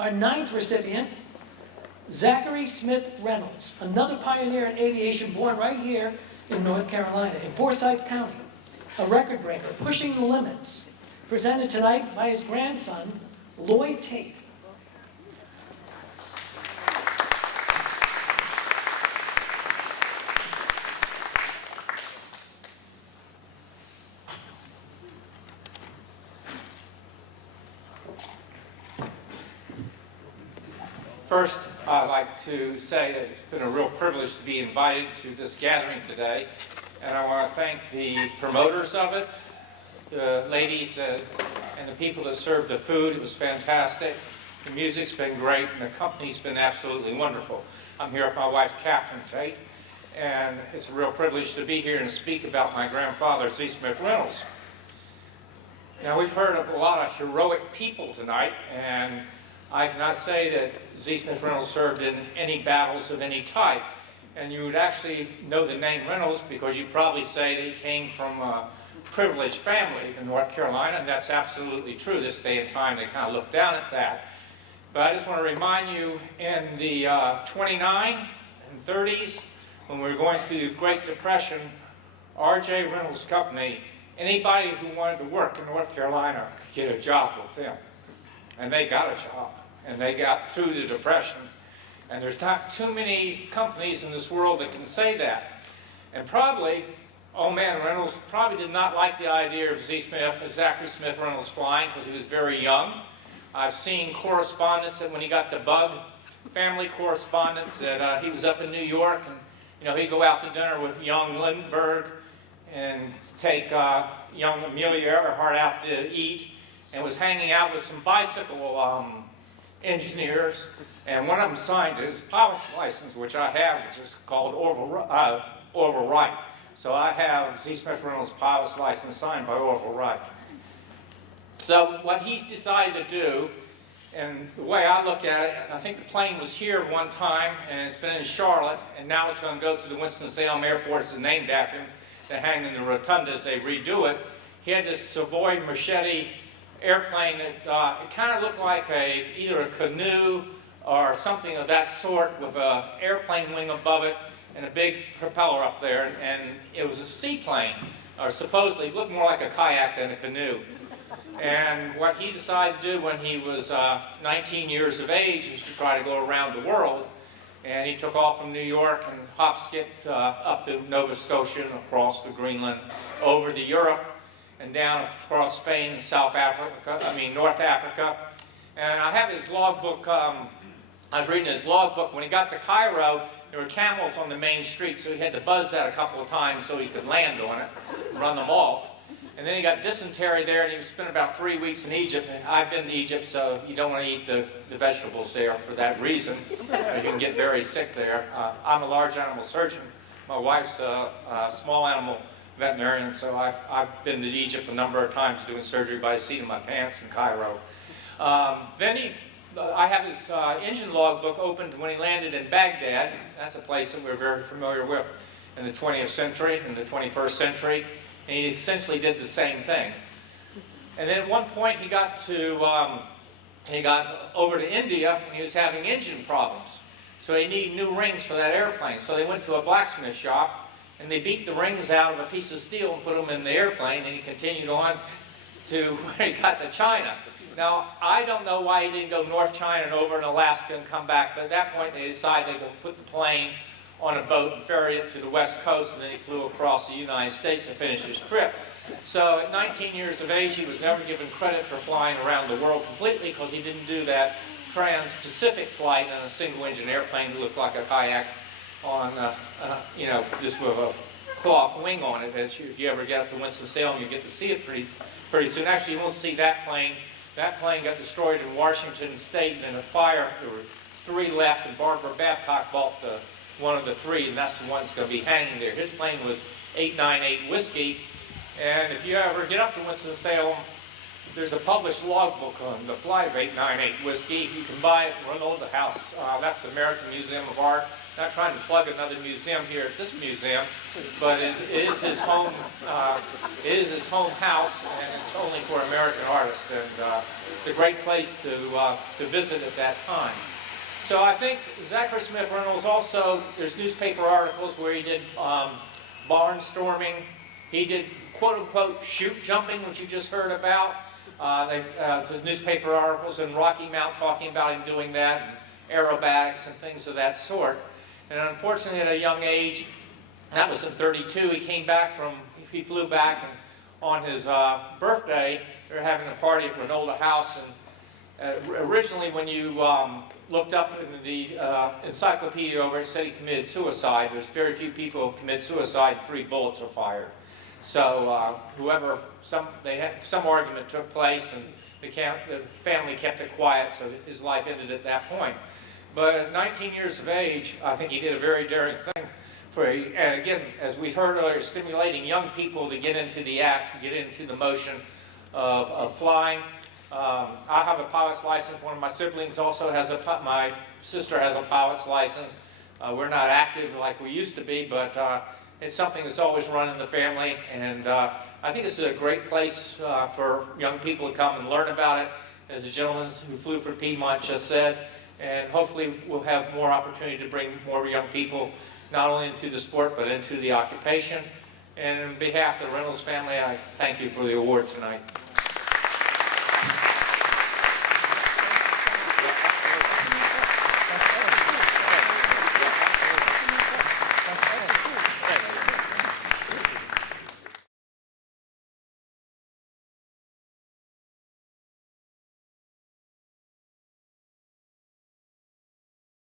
Our ninth recipient, Zachary Smith Reynolds, another pioneer in aviation born right here in North Carolina, in Forsyth County. A record breaker, pushing the limits. Presented tonight by his grandson, Lloyd Tate. First, I'd like to say that it's been a real privilege to be invited to this gathering today. And I want to thank the promoters of it, the ladies and the people that served the food. It was fantastic. The music's been great, and the company's been absolutely wonderful. I'm here with my wife, Catherine Tate, and it's a real privilege to be here and speak about my grandfather, Z. Smith Reynolds. Now, we've heard of a lot of heroic people tonight, and I cannot say that Z. Smith Reynolds served in any battles of any type. And you would actually know the name Reynolds because you'd probably say that he came from a privileged family in North Carolina, and that's absolutely true. This day and time, they kind of look down at that. But I just want to remind you, in the 29 and 30s, when we were going through the Great Depression, R.J. Reynolds Company, anybody who wanted to work in North Carolina could get a job with them. And they got a job, and they got through the Depression. And there's not too many companies in this world that can say that. And probably, old man Reynolds probably did not like the idea of Zachary Smith Reynolds flying because he was very young. I've seen correspondence that when he got the bug, family correspondence, that he was up in New York, and he'd go out to dinner with young Lindbergh and take young Amelia Earhart out to eat, and was hanging out with some bicycle engineers, and one of them signed his pilot's license, which I have, which is called Orville Wright. So I have Z. Smith Reynolds' pilot's license signed by Orville Wright. So what he decided to do, and the way I look at it, I think the plane was here one time, and it's been in Charlotte, and now it's going to go to the Winston-Salem Airport. It's named after him. They hang in the rotunda as they redo it. He had this Savoy Machete airplane that it kind of looked like either a canoe or something of that sort, with an airplane wing above it and a big propeller up there, and it was a seaplane, or supposedly it looked more like a kayak than a canoe. And what he decided to do when he was 19 years of age is to try to go around the world. And he took off from New York and hop-skipped up to Nova Scotia and across the Greenland, over to Europe, and down across Spain, North Africa. And I have his logbook. I was reading his logbook. When he got to Cairo, there were camels on the main street, so he had to buzz that a couple of times so he could land on it and run them off. And then he got dysentery there, and he spent about 3 weeks in Egypt. And I've been to Egypt, so you don't want to eat the vegetables there for that reason. You can get very sick there. I'm a large animal surgeon. My wife's a small animal veterinarian, so I've been to Egypt a number of times doing surgery by the seat of my pants in Cairo. I have his engine logbook opened when he landed in Baghdad. That's a place that we're very familiar with in the 20th century, in the 21st century. And he essentially did the same thing. And then at one point he got over to India, and he was having engine problems. So he needed new rings for that airplane. So they went to a blacksmith shop, and they beat the rings out of a piece of steel and put them in the airplane, and he continued on to where he got to China. Now, I don't know why he didn't go North China and over in Alaska and come back, but at that point they decided they would put the plane on a boat and ferry it to the West Coast, and then he flew across the United States to finish his trip. So at 19 years of age, he was never given credit for flying around the world completely because he didn't do that trans-Pacific flight in a single-engine airplane that looked like a kayak on, just with a cloth wing on it. If you ever get up to Winston-Salem, you get to see it pretty soon. Actually, you won't see that plane. That plane got destroyed in Washington State in a fire. There were 3 left, and Barbara Babcock bought one of the 3, and that's the one that's going to be hanging there. His plane was 898 Whiskey, and if you ever get up to Winston-Salem, there's a published logbook on the flight of 898 Whiskey. You can buy it and run over the house. That's the American Museum of Art. not trying to plug another museum here at this museum, but it is his home. It is his home house, and it's only for American artists. And it's a great place to visit at that time. So I think Zachary Smith Reynolds also, there's newspaper articles where he did barnstorming. He did quote-unquote shoot jumping, which you just heard about. There's newspaper articles in Rocky Mount talking about him doing that, and aerobatics and things of that sort. And unfortunately, at a young age, that was in '32, he flew back, and on his birthday, they were having a party at Reynolds House. And originally, when you looked up in the encyclopedia over, it said he committed suicide. There's very few people who commit suicide, 3 bullets are fired. So some argument took place, and the family kept it quiet, so his life ended at that point. But at 19 years of age, I think he did a very daring thing. And again, as we heard earlier, stimulating young people to get into the act, get into the motion of flying. I have a pilot's license. One of my siblings also has my sister has a pilot's license. We're not active like we used to be, but it's something that's always run in the family. And I think it's a great place for young people to come and learn about it, as the gentleman who flew for Piedmont just said. And hopefully we'll have more opportunity to bring more young people not only into the sport, but into the occupation. And on behalf of the Reynolds family, I thank you for the award tonight.